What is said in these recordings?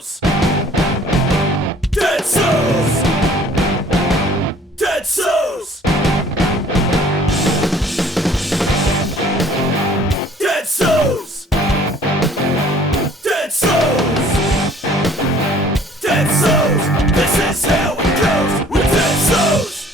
Sows! Dead Sows! Dead Sows! Dead Sows! Dead Sows! Dead Sows! This is how it goes with Dead Sows!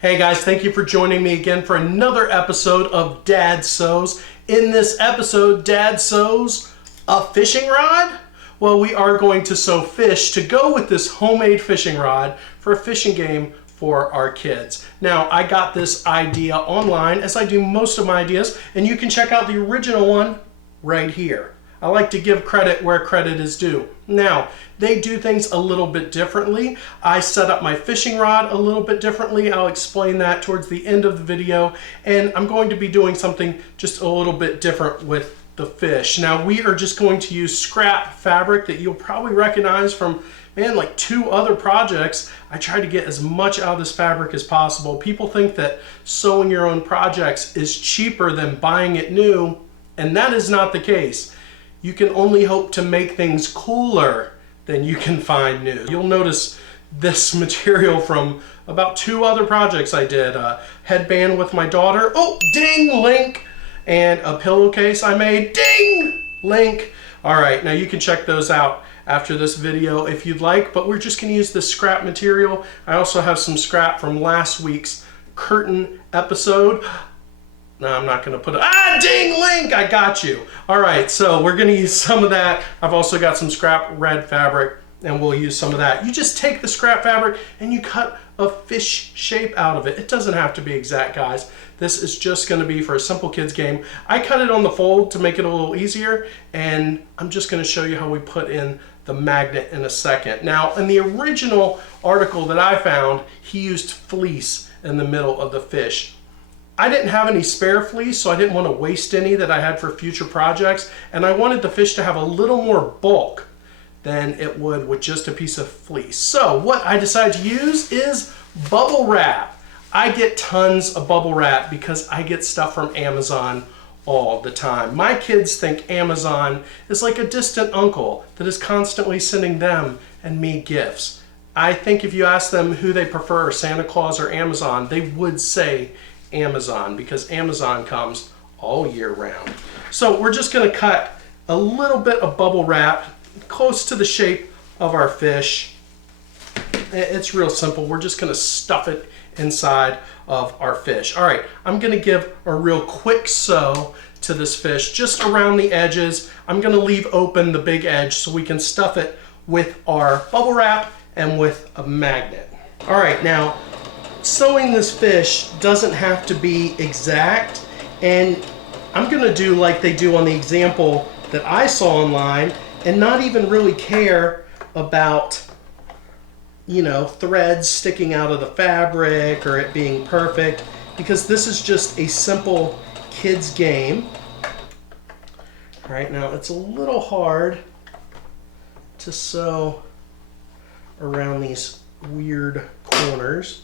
Hey guys, thank you for joining me again for another episode of Dad Sews. In this episode, Dad sews a fishing rod? Well, we are going to sew fish to go with this homemade fishing rod for a fishing game for our kids. Now, I got this idea online, as I do most of my ideas, and you can check out the original one right here. I like to give credit where credit is due. Now, they do things a little bit differently. I set up my fishing rod a little bit differently. I'll explain that towards the end of the video. And I'm going to be doing something just a little bit different with the fish. Now, we are just going to use scrap fabric that you'll probably recognize from, man, like 2 other projects. I try to get as much out of this fabric as possible. People think that sewing your own projects is cheaper than buying it new, and that is not the case. You can only hope to make things cooler than you can find new. You'll notice this material from about 2 other projects I did. A headband with my daughter, oh, ding, link, and a pillowcase I made, ding, link. All right, now you can check those out after this video if you'd like, but we're just gonna use this scrap material. I also have some scrap from last week's curtain episode. No, I'm not gonna put it, ding, link, I got you. All right, so we're gonna use some of that. I've also got some scrap red fabric and we'll use some of that. You just take the scrap fabric and you cut a fish shape out of it. It doesn't have to be exact, guys. This is just gonna be for a simple kids game. I cut it on the fold to make it a little easier, and I'm just gonna show you how we put in the magnet in a second. Now, in the original article that I found, he used fleece in the middle of the fish. I didn't have any spare fleece, so I didn't want to waste any that I had for future projects, and I wanted the fish to have a little more bulk than it would with just a piece of fleece. So what I decided to use is bubble wrap. I get tons of bubble wrap because I get stuff from Amazon all the time. My kids think Amazon is like a distant uncle that is constantly sending them and me gifts. I think if you ask them who they prefer, Santa Claus or Amazon, they would say Amazon, because Amazon comes all year round. So we're just going to cut a little bit of bubble wrap close to the shape of our fish. It's real simple. We're just going to stuff it inside of our fish. All right, I'm going to give a real quick sew to this fish just around the edges. I'm going to leave open the big edge so we can stuff it with our bubble wrap and with a magnet. All right, now sewing this fish doesn't have to be exact, and I'm gonna do like they do on the example that I saw online and not even really care about, you know, threads sticking out of the fabric or it being perfect, because this is just a simple kids game. All right, now it's a little hard to sew around these weird corners,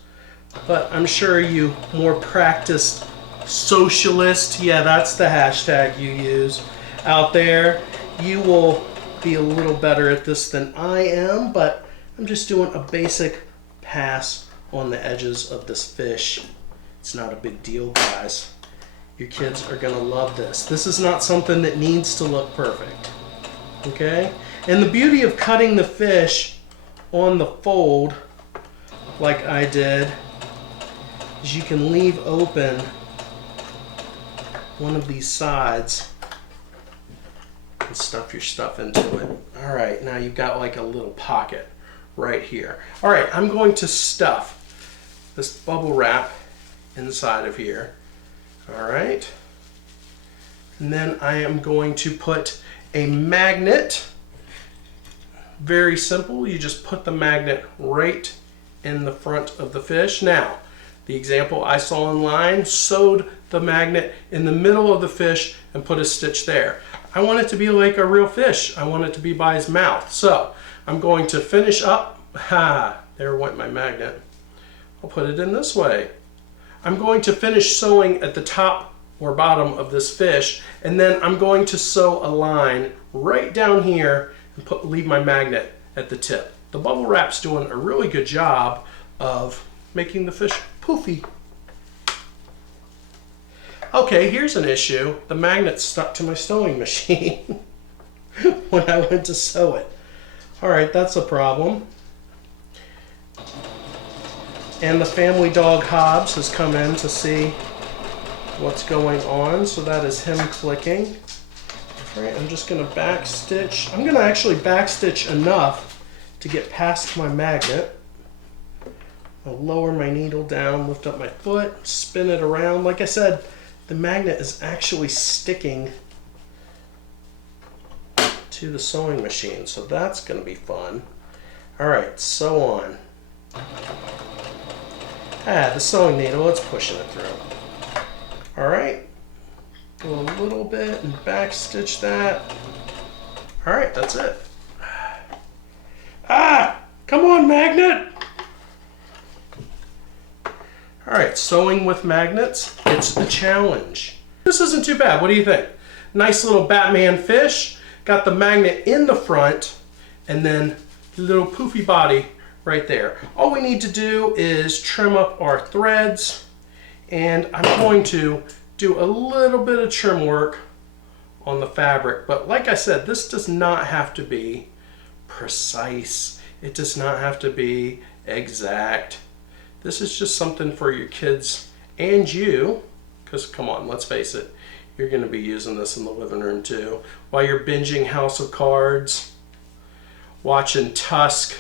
but I'm sure you more practiced socialist, yeah, that's the hashtag you use out there, you will be a little better at this than I am, but I'm just doing a basic pass on the edges of this fish. It's not a big deal, guys. Your kids are gonna love this. This is not something that needs to look perfect, okay? And the beauty of cutting the fish on the fold, like I did, is you can leave open one of these sides and stuff your stuff into it. All right, now you've got like a little pocket right here. All right, I'm going to stuff this bubble wrap inside of here. All right, and then I am going to put a magnet. Very simple, you just put the magnet right in the front of the fish. Now, the example I saw online sewed the magnet in the middle of the fish and put a stitch there. I want it to be like a real fish. I want it to be by his mouth. So I'm going to finish up. There went my magnet. I'll put it in this way. I'm going to finish sewing at the top or bottom of this fish, and then I'm going to sew a line right down here and leave my magnet at the tip. The bubble wrap's doing a really good job of making the fish poofy. Okay, here's an issue. The magnet stuck to my sewing machine when I went to sew it. All right, that's a problem. And the family dog Hobbs has come in to see what's going on, so that is him clicking. All right, I'm just gonna back stitch. I'm gonna actually back stitch enough to get past my magnet. I'll lower my needle down, lift up my foot, spin it around. Like I said, the magnet is actually sticking to the sewing machine, so that's going to be fun. All right, sew on. The sewing needle, it's pushing it through. All right, go a little bit and back stitch that. All right, that's it. Come on, magnet. All right, sewing with magnets, it's a challenge. This isn't too bad, what do you think? Nice little Batman fish, got the magnet in the front, and then the little poofy body right there. All we need to do is trim up our threads, and I'm going to do a little bit of trim work on the fabric, but like I said, this does not have to be precise. It does not have to be exact. This is just something for your kids and you, because come on, let's face it, you're going to be using this in the living room too. While you're binging House of Cards, watching Tusk,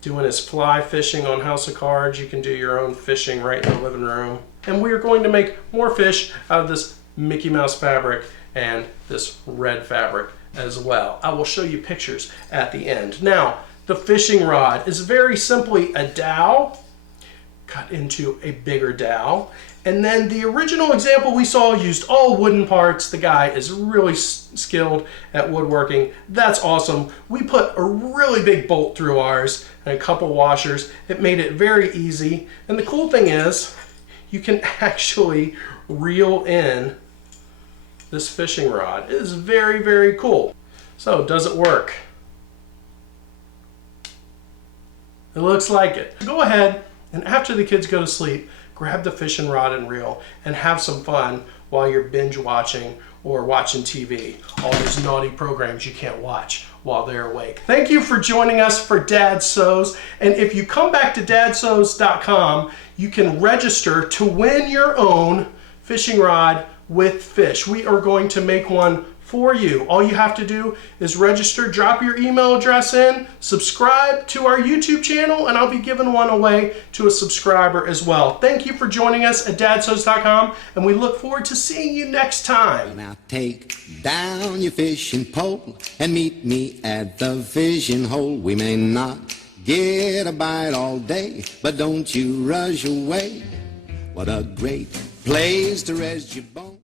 doing his fly fishing on House of Cards, you can do your own fishing right in the living room. And we are going to make more fish out of this Mickey Mouse fabric and this red fabric as well. I will show you pictures at the end. Now, the fishing rod is very simply a dowel cut into a bigger dowel. And then the original example we saw used all wooden parts. The guy is really skilled at woodworking. That's awesome. We put a really big bolt through ours and a couple washers. It made it very easy. And the cool thing is you can actually reel in this fishing rod. It is very, very cool. So does it work? It looks like it. Go ahead and after the kids go to sleep, grab the fishing rod and reel and have some fun while you're binge watching or watching TV. All those naughty programs you can't watch while they're awake. Thank you for joining us for Dad Sews. And if you come back to dadsews.com, you can register to win your own fishing rod with fish. We are going to make one for you. All you have to do is register, drop your email address in, subscribe to our YouTube channel, and I'll be giving one away to a subscriber as well. Thank you for joining us at dadsews.com, and we look forward to seeing you next time. Now take down your fishing pole and meet me at the fishing hole. We may not get a bite all day, but don't you rush away. What a great place to rest your bones.